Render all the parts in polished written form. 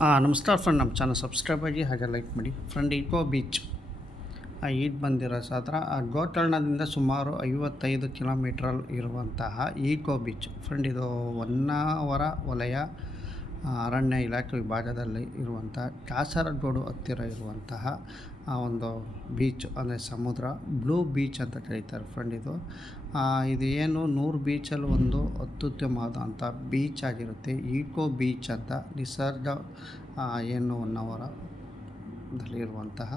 ನಮಸ್ಕಾರ ಫ್ರೆಂಡ್, ನಮ್ಮ channel subscribe ಆಗಿ ಹಾಗೆ ಲೈಕ್ ಮಾಡಿ. ಫ್ರೆಂಡ್, ಈಕೋ ಬೀಚ್ ಈದ್ ಬಂದಿರೋ ಸಾತ್ರ ಗೋಕರ್ಣದಿಂದ ಸುಮಾರು 55 ಕಿಲೋಮೀಟ್ರಲ್ಲಿ ಇರುವಂತಹ ಈಕೋ ಬೀಚ್. ಫ್ರೆಂಡ್, ಇದು ಹೊನ್ನಾವರ ವಲಯ ಅರಣ್ಯ ಇಲಾಖೆ ವಿಭಾಗದಲ್ಲಿ ಇರುವಂಥ ಕಾಸರಗೋಡು ಹತ್ತಿರ ಇರುವಂತಹ ಒಂದು ಬೀಚ್, ಅಂದರೆ ಸಮುದ್ರ, ಬ್ಲೂ ಬೀಚ್ ಅಂತ ಕರೀತಾರೆ. ಫ್ರೆಂಡ್, ಇದು ಏನು 100 ಬೀಚಲ್ಲಿ ಒಂದು ಅತ್ಯುತ್ತಮವಾದಂಥ ಬೀಚ್ ಆಗಿರುತ್ತೆ. ಈಕೋ ಬೀಚ್ ಅಂತ ನಿಸರ್ಗ ಏನು ಹೊನ್ನಾವರದಲ್ಲಿರುವಂತಹ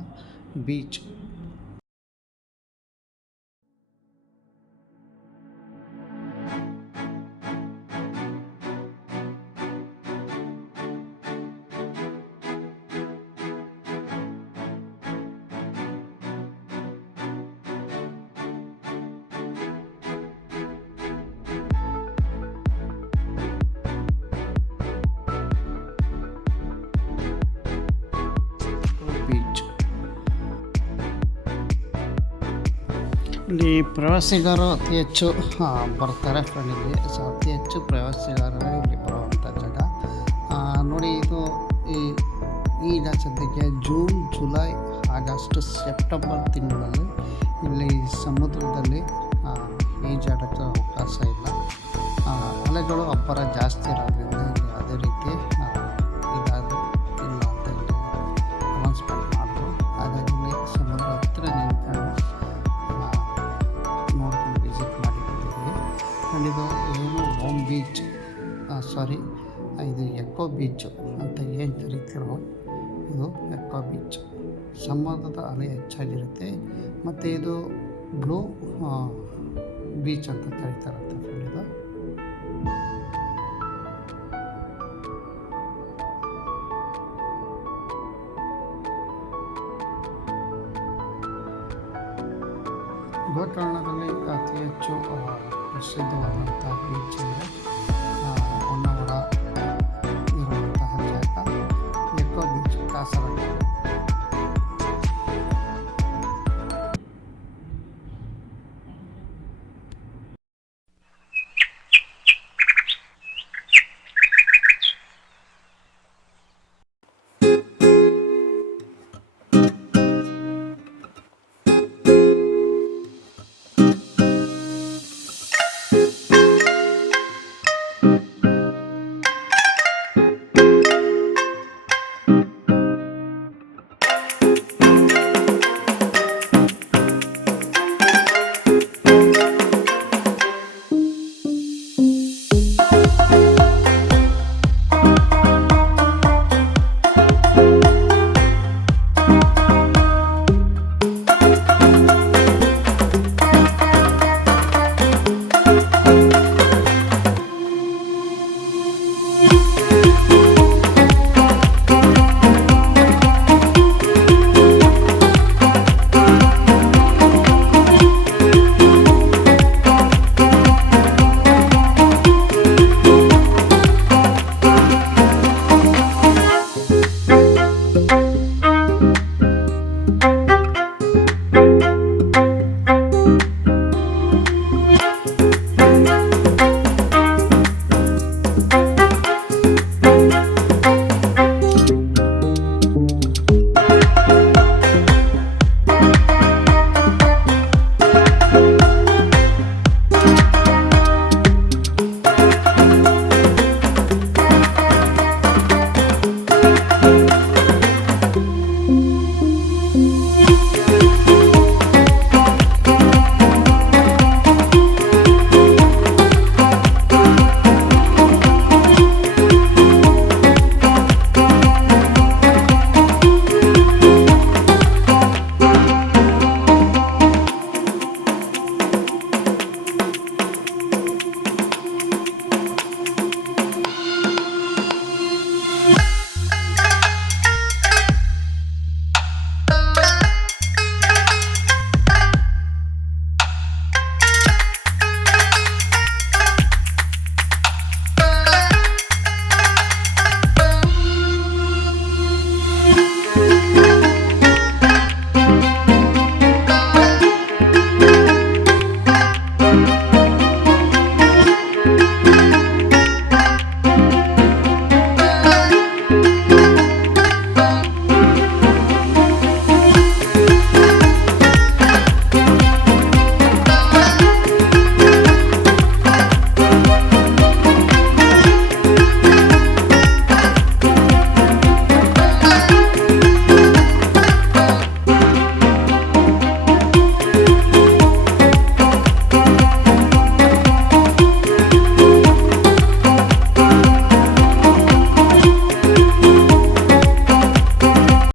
ಬೀಚ್. ಬೀಚ್ ಇಲ್ಲಿ ಪ್ರವಾಸಿಗರು ಅತಿ ಹೆಚ್ಚು ಬರ್ತಾರೆ. ಫ್ರೆಂಡ್, ಇಲ್ಲಿ ಅತಿ ಹೆಚ್ಚು ಪ್ರವಾಸಿಗರು ಇಲ್ಲಿ ಬರುವಂಥ ಜಾಗ. ನೋಡಿ, ಇದು ಈಗ ಸದ್ಯಕ್ಕೆ ಜೂನ್, ಜುಲೈ, ಆಗಸ್ಟ್, ಸೆಪ್ಟೆಂಬರ್ ತಿಂಗಳಲ್ಲಿ ಇಲ್ಲಿ ಸಮುದ್ರದಲ್ಲಿ ಈಜಾಡೋಕ್ಕೆ ಅವಕಾಶ ಇಲ್ಲ. ಅಲೆಗಳು ಅಬ್ಬರ ಜಾಸ್ತಿ ಇರೋದ್ರಿಂದ ಇಲ್ಲಿ ಯಾವುದೇ ರೀತಿ ಇದಾದ ಇಲ್ಲ ಅಂತ ಇಲ್ಲಿ ಅನೌನ್ಸ್ಮೆಂಟ್ ಮಾಡಿದ್ರು. ಹಾಗಾಗಿ ಇಲ್ಲಿ ಸಮುದ್ರ ಹತ್ತಿರ ನಿಂತ್ಕೊಂಡು ನೋಡ್ಕೊಂಡು ವಿಸಿಟ್ ಮಾಡಿದ್ದೀವಿ. ಆ್ಯಂಡ್ ಇದು ಏನು ಹೋಮ್ ಬೀಚ್, ಇದು ಎಕೋ ಬೀಚು ಅಂತ ಏನು ಕರಿತಿರೋ ಇದು ಎಕೋ ಬೀಚ್. ಸಮುದ್ರದ ಅಲೆ ಹೆಚ್ಚಾಗಿರುತ್ತೆ ಮತ್ತು ಇದು ಬ್ಲೂ ಬೀಚ್ ಅಂತ ಕರೀತಾರಂತೆ. ಫ್ರೆಂಡ್, ಇದು ಗೋಕರ್ಣದಲ್ಲಿ ಅತಿ ಹೆಚ್ಚು ಪ್ರಸಿದ್ಧವಾದಂಥ ಬೀಚ್ ಇದೆ.